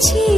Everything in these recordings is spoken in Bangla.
ধরেছিল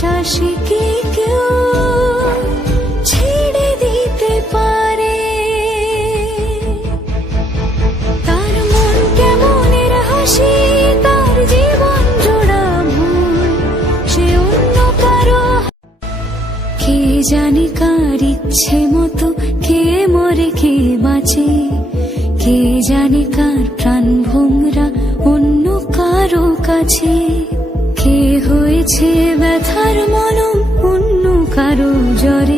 কি কেউ ছেড়ে দিতে পারে। তার মন কেমনের হাসি, তার জীবন সে অন্য কারও। কে জানে কার ইচ্ছে মতো কে মরে, কে বাঁচে। কে জানে কার প্রাণ ভোমরা অন্য কারও কাছে। কে হয়েছে ব্যথার মলম অন্য কারও জ্বরে